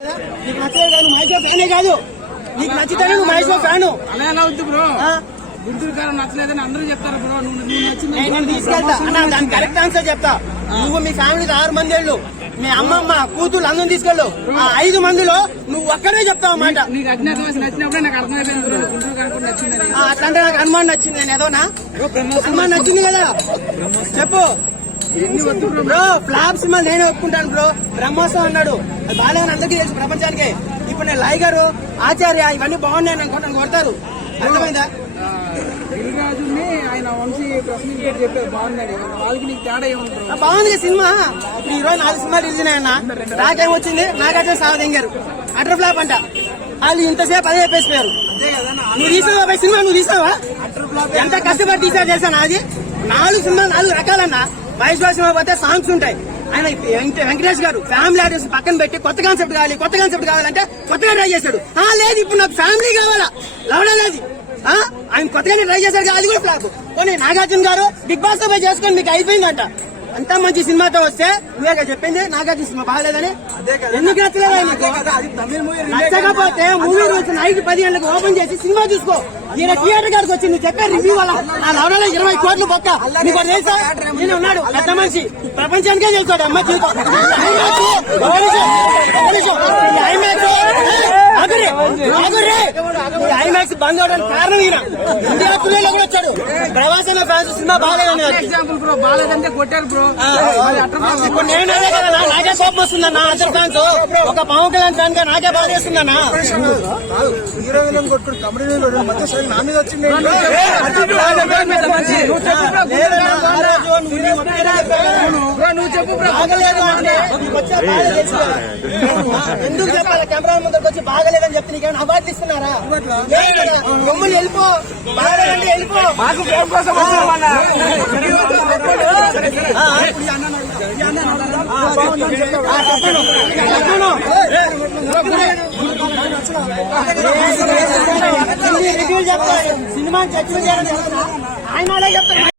నీకు నచ్చలేదు కాదు మహేష్ ఫ్యానే కాదు. నీకు నచ్చితేనే నువ్వు మహేష్ ఫ్యాను. అలా ఎలా వద్దు బ్రో? గుంటూరు కారం నచ్చలేదని అందరూ చెప్తారు బ్రో. నువ్వు నువ్వు నచ్చింది నేను నిన్ను తీసుకెళ్తా. అన్న దానికి కరెక్ట్ ఆన్సర్ చెప్తా. నువ్వు మీ ఫ్యామిలీకి ఆరు మంది వెళ్ళు. మీ అమ్మమ్మ కూతురు అందరం తీసుకెళ్ళు. ఆ ఐదు మందిలో నువ్వు ఒక్కడే చెప్తావు అన్నమాట నీకు అజ్ఞాతవాసి నచ్చినప్పుడే నాకు అర్థమైపోయింది బ్రో. గుంటూరు కారం కూడా నచ్చిందని ఆ, అట్లంటే నాకు అనుమానం నచ్చింది నేను ఏదోనా. అనుమానం నచ్చింది కదా. చెప్పు. బ్రో. ఫ్లాప్ సినిమా నేనే ఒప్పుకుంటాను బ్రో. బ్రహ్మోత్సవం అన్నాడు. అది బాగాలేదని అందరికీ తెలుసు ప్రపంచానికి. ఇప్పుడు నేను లైగరు ఆచార్య ఇవన్నీ బాగున్నాయని అనుకుంటాను కొడతారు. అర్థమైందా? గిరిరాజుని ఆయన వంశీ ప్రశ్న చెప్పారు బాగుందని వాళ్ళకి నీకు తేడా ఏముంది బ్రో? ఆ, బాగుంది సినిమా. ఇప్పుడు ఈ రోజు నాలుగు సినిమాలు రిలీజ్ అయ్యన్న నాకేం వచ్చింది? నాకైతే సావదింగారు అటర్ ఫ్లాప్ అంట. వాళ్ళు ఇంతసేపు అదే చెప్పేసిపోయారు. నువ్వు తీసావా సినిమా? నువ్వు తీసావా? ఎంత కష్టపడి తీసా చేశా నాది? నాలుగు సినిమా నాలుగు రకాలన్నా. వైస్ రాసిన పోతే సాంగ్స్ ఉంటాయి. ఆయన వెంకటేష్ గారు ఫ్యామిలీ ఆడియన్స్ పక్కన పెట్టి కొత్త కాన్సెప్ట్ కావాలి కొత్త కాన్సెప్ట్ కావాలంటే కొత్తగా ట్రై చేశాడు. ఆ లేదు ఇప్పుడు నాకు ఫ్యామిలీ కావాలా? లవడా లేదు. ఆయన కొత్తగానే ట్రై చేశారు అది కూడా ఫ్లాప్ పోనీ నాగార్జున గారు బిగ్ బాస్తో పోయి చేసుకొని మీకు అయిపోయిందంట. అంత మంచి సినిమాతో వస్తే నువ్వే కదా చెప్పింది నాగార్జున సినిమా బాగాలేదని. ఎందుకు నచ్చకపోతే మూవీ రోజు నైట్ పది గంటలకు ఓపెన్ చేసి సినిమా చూసుకో. ఈయన థియేటర్ గారికి వచ్చి నువ్వు చెప్పే రివ్యూ వల్ల నా లవడలో ఇరవై కోట్లు పక్క నీకు తెలుసా? నేను ఉన్నాడు పెద్ద మనిషి. ప్రపంచానికే తెలుసాడు అమ్మ జీవితం. బంద్ అవడానికి కారణం ఈయన. ఇండియా టుడేలో కూడా వచ్చాడు. ప్రవాసంలో ఫ్యాన్స్ సినిమా బాగాలేదని. ఎగ్జాంపుల్ బ్రో బాగాలేదంటే కొట్టారు బ్రో ఇప్పుడు నేను అదే కదా నా- నాకే కోపం వస్తుందన్నా అదర్ ఫ్యాన్స్ ఒక పవన్ కళ్యాణ్ ఫ్యాన్గా నాకే బాధ చేస్తుందన్నా హీరో విలన్ కమెడీ మధ్య నా మీద వచ్చింది లేదన్నా, ఆ రోజు నువ్వు నీ ఒక్కడే చెప్పావు. బ్రో నువ్వు చెప్పు బ్రో బాగలేదు అంటే నీకు వచ్చే బాధ తెలుసు కదా. ఆ, ఎందుకు చెప్పాలి కెమెరా ముందరికి వచ్చి బాగలేదని చెప్తే నీకేమైనా అవార్డులు ఇస్తున్నారా. గమ్మున వెళ్ళిపో బాగలేదంటే వెళ్ళిపో మాకు ప్రేమ కోసం. సినిమా జడ్జిమెంట్ చేయాలని ఆయన చెప్తారు